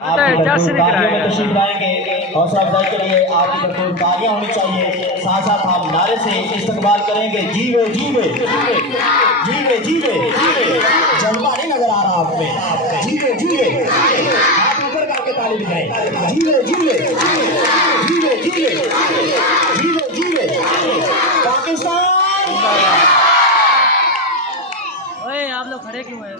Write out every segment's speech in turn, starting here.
आपकी भरपूर तालियों में तशरीफ लाएंगे। हौसला अफजाई के लिए आपकी भरपूर तालियां होनी चाहिए। साथ साथ हम नारे से इस्तकबाल करेंगे, जीवे जीवे जीवे जीवे जीवे। जज्बा नहीं नजर आ रहा आप में, जीवे जीवे। हाथ ऊपर करके ताली बजाएं, जीवे जीवे जीवे जीवे जीवे जीवे पाकिस्तान। ओए आप लोग खड़े क्यों हैं?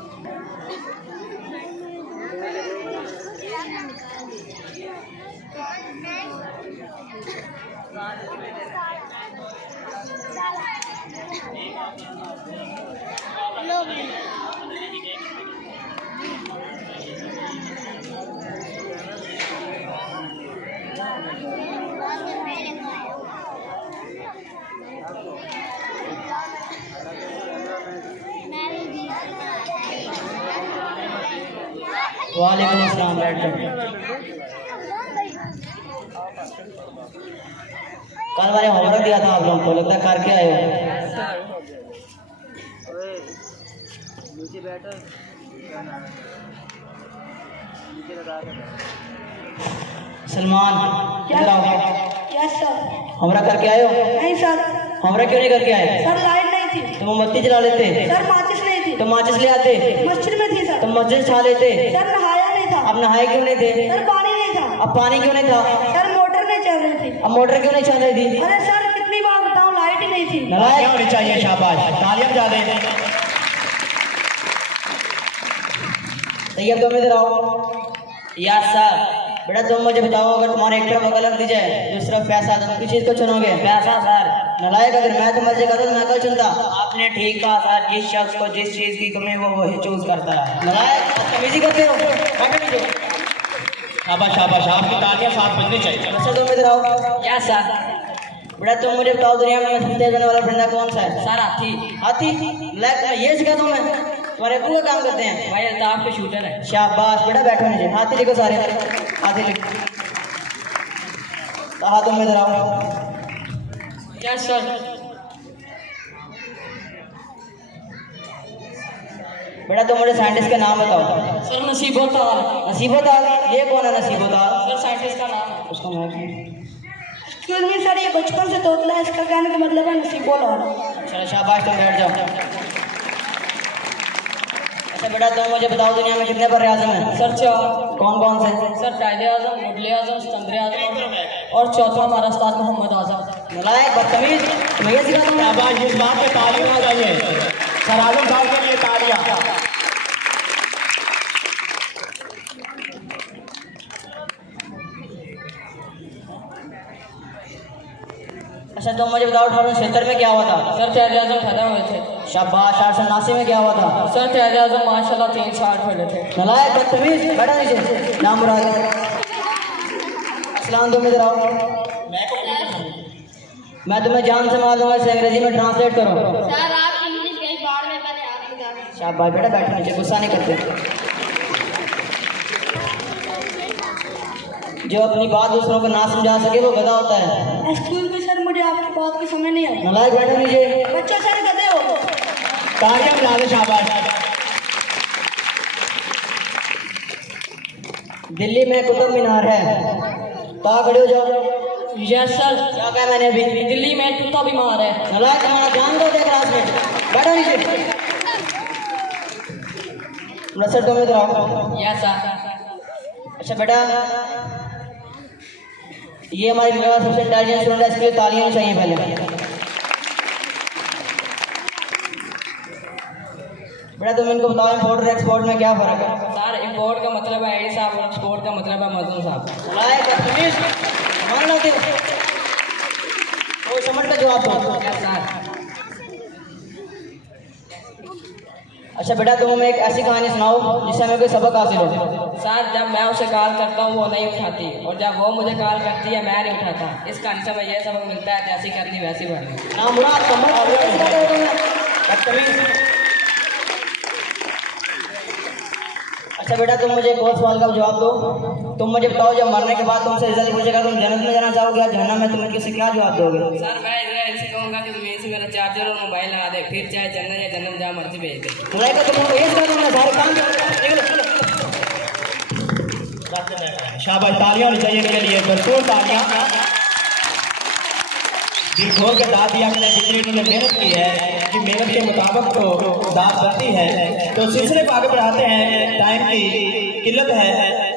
वालेकुम अस्सलाम। बैठ जाओ। कल मैंने होमवर्क दिया था आप लोगों को, लगता है करके आए हो। नीचे बैठो। सलमान क्या इधर आओ। Yes sir. होमवर्क करके आए हो? नहीं सर। होमवर्क क्यों नहीं करके आए? सर लाइट नहीं थी। तो मोमबत्ती जला लेते। सर माचिस नहीं थी। तो माचिस ले आते। मस्जिद में थी सर। तो मस्जिद छा लेते। सर नहाया नहीं था। अब नहाए क्यों नहीं थे? सर पानी नहीं था। अब पानी क्यों नहीं था? सर मोटर नहीं चल रही थी। अब मोटर क्यों नहीं चल रही थी? अरे सर कितनी बार बताऊं, लाइट ही नहीं थी। नालायक होनी चाहिए। शाबाश, तालियां बजा दें। तैयब तुम इधर आओ। यार सर। बेटा तुम मुझे बताओ, अगर तुम्हारे एक तरफ गलत दी जाए, दूसरी तरफ पैसा, तो किस चीज को चुनोगे? पैसा सर। नालायक, अगर मैं तुम्हें जगह तो मैं कल चुनता। आपने ठीक कहा सर, जिस शख्स को जिस चीज की कमी वो वही चूज करता है। नालायक, तमीज़ी करते हो। शाबाश शाबाश, आपकी तालियां साथ बजनी चाहिए। अच्छा तुम इधर आओ। Yes sir. बेटा तुम मुझे बताओ, दुनिया में सबसे तेज वाला परिंदा कौन सा है? सर हाथी। हाथी? ये सिखा दूं मैं? तुम्हारे अब्बू का काम करते हैं भाई, अल्ताफ के शूटर है। शाबाश बेटा, बैठो नीचे। हाथी लिखो सारे, हाथी लिखो। कहा तुम इधर आओ। Yes sir. बेटा तुम मुझे साइंटिस्ट का नाम बताओ। सर नसीबोताल। नसीबोताल? ये कौन है नसीबोताल? सर साइंटिस्ट का नाम है। उसका नाम है? एक्सक्यूज मी सर, ये बचपन से तोतला है, इसका कहने का मतलब है नसीबोलाल। चलो शाबाश, तुम बैठ जाओ। अच्छा बेटा तुम मुझे बताओ, दुनिया में कितने बड़े आजम हैं? सर 4। कौन कौन से? सर कायदे आजम, मुगले आजम, सिकंदर आजम और चौथा हमारा उस्ताद मोहम्मद आजम। नालायक, बदतमीज, तुम्हें ये सिखा दूंगा। शाबाश, इस बात पे तालियां हो जाइए। सर आजम साहब के लिए तालियां। अच्छा तुम मुझे बताओ, 1876 में क्या हुआ था? सर कायदे आजम खत्म हुए थे। शाबाश। 1879 में क्या हुआ था? सर कायदे आजम माशाल्लाह 360 हुए थे। नालायक, बदतमीज, बैठा नीचे। नाम मुराद। अस्सलाम, तुम इधर आओ। मैं तुम्हें जान से मालूंगा, इसे अंग्रेजी में ट्रांसलेट करो। सर आप इंग्लिश कहीं बाढ़ में पहले आप। शाबाश बेटा, बैठो नीचे, गुस्सा नहीं करते। जो अपनी बात दूसरों को ना समझा सके वो गधा होता है। एक्सक्यूज मी सर, मुझे आपकी बात की समझ नहीं आई। नालायक, बैठो नीचे। बच्चे सर गधे हो। तालियां बजा दो। शाबाश। दिल्ली में कुतुब मीनार है, तो खड़े हो जाओ। Yes sir. क्या कहा मैंने अभी? दिल्ली में कुत्ता बीमार है। नालायक, हमारा ध्यान दो क्लास में। बैठो नीचे। सर तुम इधर आओ। Yes sir. अच्छा बेटा, ये हमारी क्लास का सबसे इंटेलिजेंट स्टूडेंट है, इसके लिए तालियां होनी चाहिए पहले। बेटा तुम इनको बताओ, इंपोर्ट और एक्सपोर्ट में क्या फर्क है? सर इंपोर्ट का मतलब है आई साहब और एक्सपोर्ट का मतलब है मजनू साहब। नालायक, बदतमीज, मान लो कि वो समझ का जवाब दो। सर अच्छा बेटा तुम हमें एक ऐसी कहानी सुनाओ जिससे हमें कोई सबक हासिल हो। सर जब मैं उसे कॉल करता हूँ वो नहीं उठाती, और जब वो मुझे कॉल करती है मैं नहीं उठाता। इस कहानी से मुझे ये सबक मिलता है, जैसी करनी वैसी बढ़नी। नाम मुराद, बदतमीज। अच्छा बेटा तुम मुझे एक और सवाल का जवाब दो। तुम मुझे बताओ, जब मरने के बाद तुमसे रिजल्ट पूछेगा तुम जन्नत में जाना चाहोगे या जहन्नम में, तुम किसी क्या जवाब दोगे? सर मैं इसे कहूँगा कि तुम यहीं से मेरा चार्जर और मोबाइल लगा दे, फिर चाहे जन्नत या जन्नत जहाँ मर्जी भेज दे। तुम ये सारे काम शाबाश, तालियां होनी चाहिए इनके लिए, भरपूर तालियां। दिल खोल के दाद दिया मैंने, जितनी इन्होंने मेहनत की है कि मेहनत के मुताबिक तो दाद बनती है। तो सिलसिले को आगे बढ़ाते हैं, टाइम की किल्लत है।